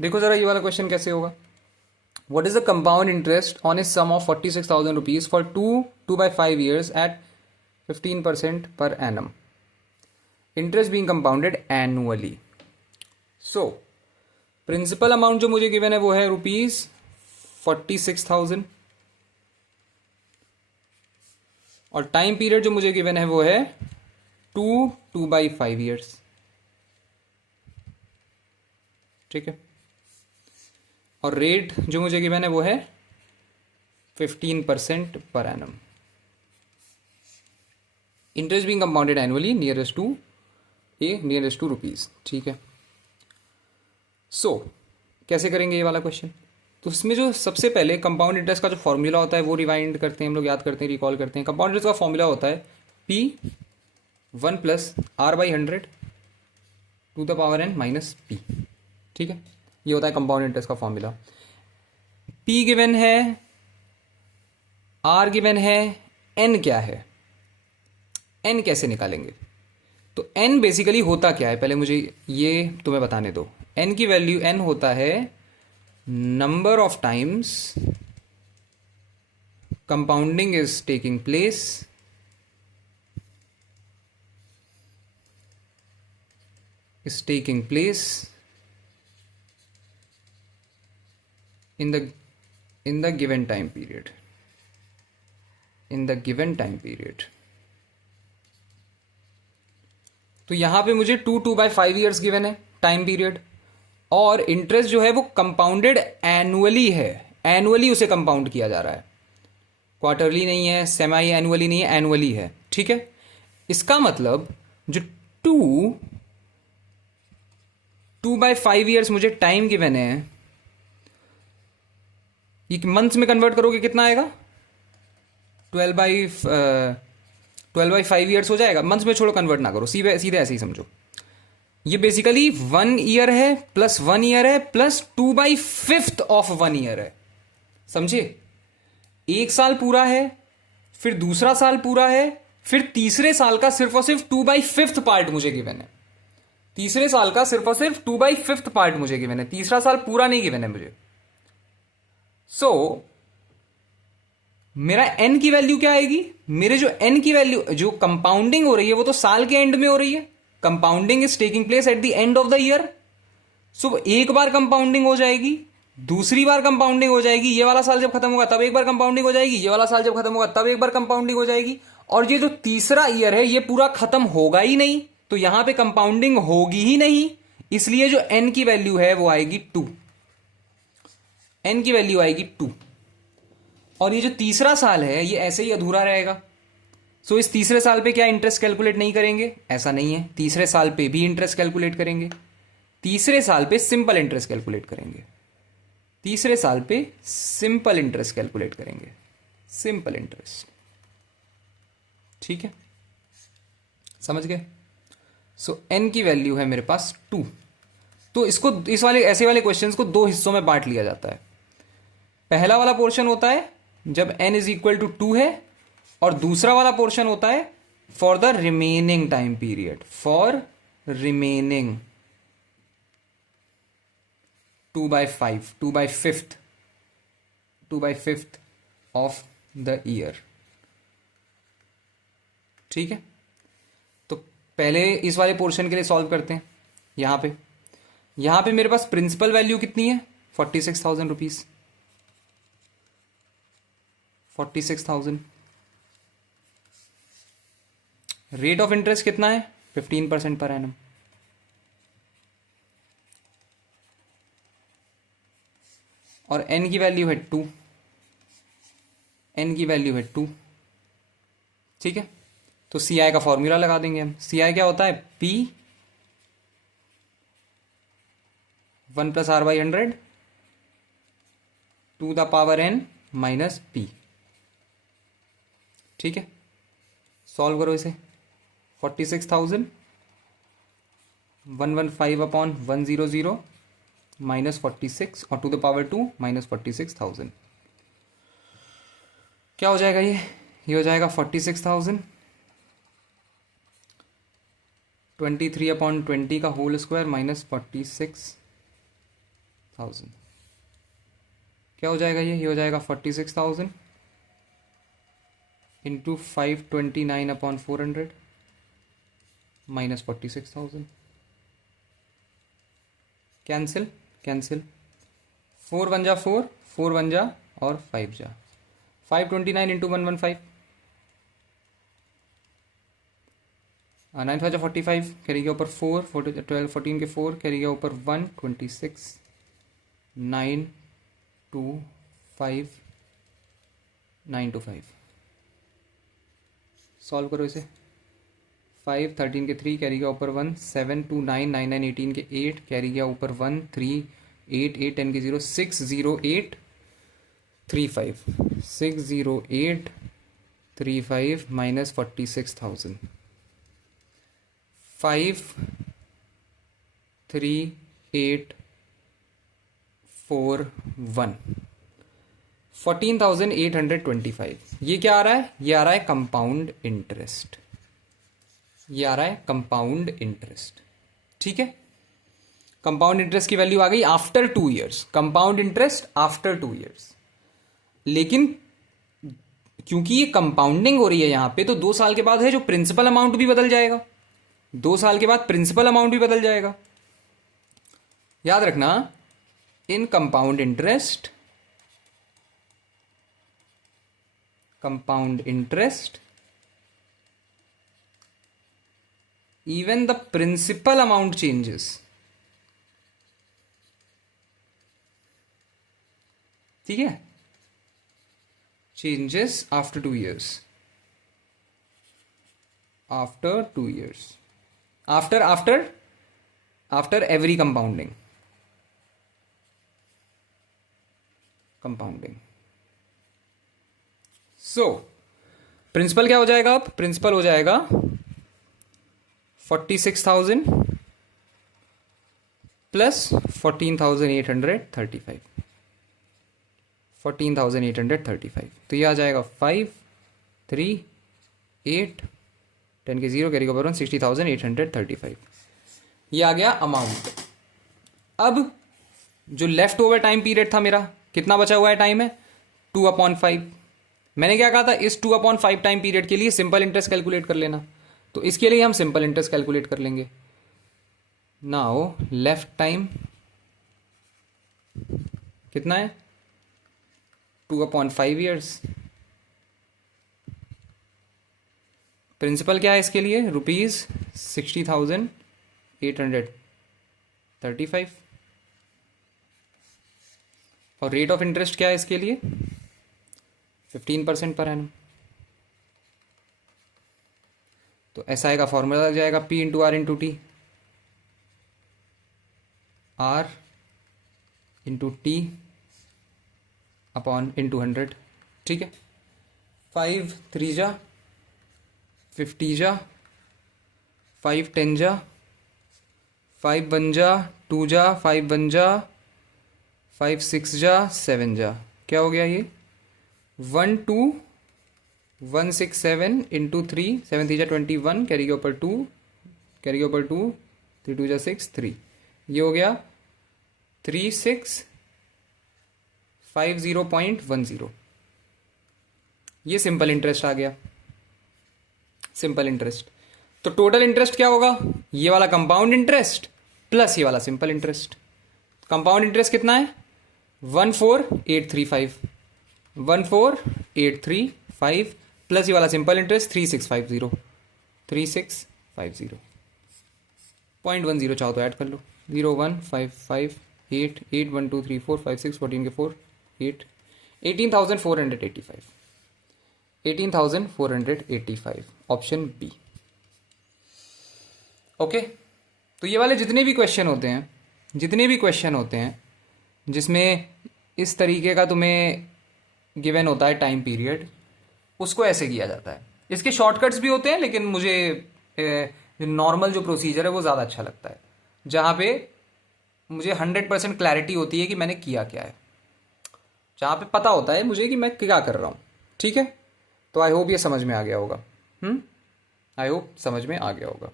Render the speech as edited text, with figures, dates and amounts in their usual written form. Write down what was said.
देखो जरा ये वाला क्वेश्चन कैसे होगा। What is the compound interest on a sum of 46,000 rupees for 2/5 years at 15% per annum, interest being compounded annually। So principal amount जो मुझे गिवन है वो है ₹46,000 और टाइम पीरियड जो मुझे गिवन है वो है 2/5 years। ठीक है, और रेट जो मुझे गिवन है वो है 15% पर annum, interest being compounded annually nearest to rupees. ठीक है, सो कैसे करेंगे ये वाला क्वेश्चन। तो इसमें जो सबसे पहले कंपाउंड इंटरेस्ट का जो फॉर्मूला होता है वो रिवाइंड करते हैं हम लोग, याद करते हैं, रिकॉल करते हैं। कंपाउंड इंटरेस्ट का फॉर्मूला होता है P1 + R/100 to the power n minus P। ठीक है, ये होता है कंपाउंड इंटरेस्ट का फॉर्मूला। P गिवन है, R गिवन है, N क्या है, N कैसे निकालेंगे। तो N बेसिकली होता क्या है, पहले मुझे ये तुम्हें बताने दो। N की वैल्यू, N होता है number of times compounding is taking place in the given time period, तो यहां पे मुझे 2/5 years गिवन है टाइम पीरियड, और इंटरेस्ट जो है वो कंपाउंडेड एनुअली है, एनुअली उसे कंपाउंड किया जा रहा है, क्वार्टरली नहीं है, सेमी एनुअली नहीं है, एनुअली है। ठीक है, इसका मतलब जो 2/5 years मुझे टाइम गिवन है, ये मंथ्स में कन्वर्ट करोगे कितना आएगा, 12/5 years हो जाएगा। मंथ्स में छोड़ो, कन्वर्ट ना करो, सीधे सीधे ऐसे ही समझो। ये बेसिकली 1 year है प्लस 1 year है प्लस 2/5 of 1 year है। समझे, एक साल पूरा है, फिर दूसरा साल पूरा है, फिर तीसरे साल का सिर्फ और सिर्फ 2/5 पार्ट मुझे गिवन है। तीसरे साल का सिर्फ और सिर्फ 2/5 पार्ट मुझे गिवन है, तीसरा साल पूरा नहीं गिवन है मुझे। सो मेरा एन की वैल्यू क्या आएगी, मेरे जो एन की वैल्यू, जो कंपाउंडिंग हो रही है वो तो साल के एंड में हो रही है, compounding is taking place at the end of the year. So एक बार कंपाउंडिंग हो जाएगी, दूसरी बार कंपाउंडिंग हो जाएगी, ये वाला साल जब खत्म होगा तब एक बार कंपाउंडिंग हो जाएगी, ये वाला साल जब खत्म होगा तब एक बार कंपाउंडिंग हो जाएगी, और ये जो तीसरा ईयर है ये पूरा खत्म होगा ही नहीं, तो यहां पे कंपाउंडिंग होगी ही नहीं, इसलिए जो एन की वैल्यू है वो आएगी 2। एन की वैल्यू आएगी 2, और ये जो तीसरा साल है ये ऐसे ही अधूरा रहेगा। सो इस तीसरे साल पे क्या इंटरेस्ट कैलकुलेट नहीं करेंगे, ऐसा नहीं है, तीसरे साल पे भी इंटरेस्ट कैलकुलेट करेंगे, तीसरे साल पे सिंपल इंटरेस्ट कैलकुलेट करेंगे, तीसरे साल पे सिंपल इंटरेस्ट कैलकुलेट करेंगे, सिंपल इंटरेस्ट। ठीक है, समझ गए। सो एन की वैल्यू है मेरे पास 2। तो इसको, इस वाले ऐसे वाले क्वेश्चंस को दो हिस्सों में बांट लिया जाता है। पहला वाला पोर्शन होता है जब n इज इक्वल टू 2 है, और दूसरा वाला पोर्शन होता है for the remaining time period, for remaining 2/5 of the year. ठीक है, तो पहले इस वाले पोर्शन के लिए सॉल्व करते हैं। यहां पे मेरे पास प्रिंसिपल वैल्यू कितनी है, 46,000 रुपीज, 46,000। रेट ऑफ इंटरेस्ट कितना है, 15% पर एनम। और एन की वैल्यू है 2, एन की वैल्यू है 2। ठीक है, तो सी आई का फॉर्मूला लगा देंगे हम। सी आई क्या होता है, P 1 + R/100 to the power n minus P। ठीक है, सॉल्व करो इसे। 46,000 115/100 माइनस 46 और टू द पावर 2 माइनस 46,000। क्या हो जाएगा ये हो जाएगा 46,000 23/20 का होल स्क्वायर माइनस 46,000 46,000। क्या हो जाएगा ये हो जाएगा 46,000 into 529/400 minus 46,000। Cancel cancel, 4 one जा 4, 4 वन जा और 5 जा, 529 इंटू 115, 9 5 45, कैरी गया ऊपर 4, 12 14 के 4, कैरी गया ऊपर 1, 26, 9 2 5, 9 2 5। सॉल्व करो इसे, 5 13 के 3, कैरी गया ऊपर 1, 7 2 9 9 9 18 के 8, कैरी गया ऊपर 1, 3 8 8 10 के 0, 608 35, 608 35 माइनस 46,000, 5 3 8 4 1, 14,825। ये क्या आ रहा है? ये आ रहा है कंपाउंड इंटरेस्ट, ये आ रहा है कंपाउंड इंटरेस्ट। ठीक है, कंपाउंड इंटरेस्ट की वैल्यू आ गई after 2 years, compound interest after 2 years. लेकिन क्योंकि ये कंपाउंडिंग हो रही है यहां पे, तो 2 साल के बाद है जो प्रिंसिपल अमाउंट भी बदल जाएगा, 2 साल के बाद प्रिंसिपल अमाउंट भी बदल जाएगा। याद रखना, in compound interest, compound interest, even the principal amount changes। ठीक है, changes after 2 years, after 2 years, after every compounding। So principal क्या हो जाएगा? अब प्रिंसिपल हो जाएगा 46,000 प्लस 14,835, 14,835। तो ये आ जाएगा 5 3 8 10 के 0, कैरी ओवर 1, 60,835। ये आ गया अमाउंट। अब जो लेफ्ट ओवर टाइम पीरियड था मेरा, कितना बचा हुआ है टाइम है? 2/5। मैंने क्या कहा था? इस 2/5 टाइम पीरियड के लिए सिंपल इंटरेस्ट कैलकुलेट कर लेना, तो इसके लिए हम सिंपल इंटरेस्ट कैलकुलेट कर लेंगे। नाउ लेफ्ट टाइम कितना है? 2/5 ईयर्स। प्रिंसिपल क्या है इसके लिए? ₹60,835। और रेट ऑफ इंटरेस्ट क्या है इसके लिए? 15% पर एनम। तो SI का फॉर्मूला लग जाएगा P into R into T, R into T upon into 100। ठीक है, 5 3 जा 50 जा, 5 10 जा, 5 1 जा 2 जा, 5 1 जा, 5 6 जा 7 जा। क्या हो गया ये? 1 2 1 6 7 इंटू 3, 7 3 जा 21, कैरी के ऊपर 2, कैरी के ऊपर 2, 3 2 जा 6 3। ये हो गया 3650.10। ये सिंपल इंटरेस्ट आ गया, सिंपल इंटरेस्ट। तो टोटल इंटरेस्ट क्या होगा? ये वाला कंपाउंड इंटरेस्ट प्लस ये वाला सिंपल इंटरेस्ट। कंपाउंड इंटरेस्ट कितना है? 14835, 14835 प्लस ये वाला सिंपल इंटरेस्ट 3650, 3650। 0.10 चाहो तो ऐड कर लो, 0 1 5 5 8 8 1 2 3 4 5 6 14 के 4 8, 18,485, 18,485 ऑप्शन बी। ओके, तो ये वाले जितने भी क्वेश्चन होते हैं, जितने भी क्वेश्चन होते हैं जिसमें इस तरीके का तुम्हें गिवन होता है टाइम पीरियड, उसको ऐसे किया जाता है। इसके शॉर्टकट्स भी होते हैं, लेकिन मुझे नॉर्मल जो प्रोसीजर है वो ज़्यादा अच्छा लगता है, जहाँ पे मुझे 100% क्लैरिटी होती है कि मैंने किया क्या है, जहाँ पे पता होता है मुझे कि मैं क्या कर रहा हूँ। ठीक है, तो आई होप ये समझ में आ गया होगा। आई होप समझ में आ गया होगा।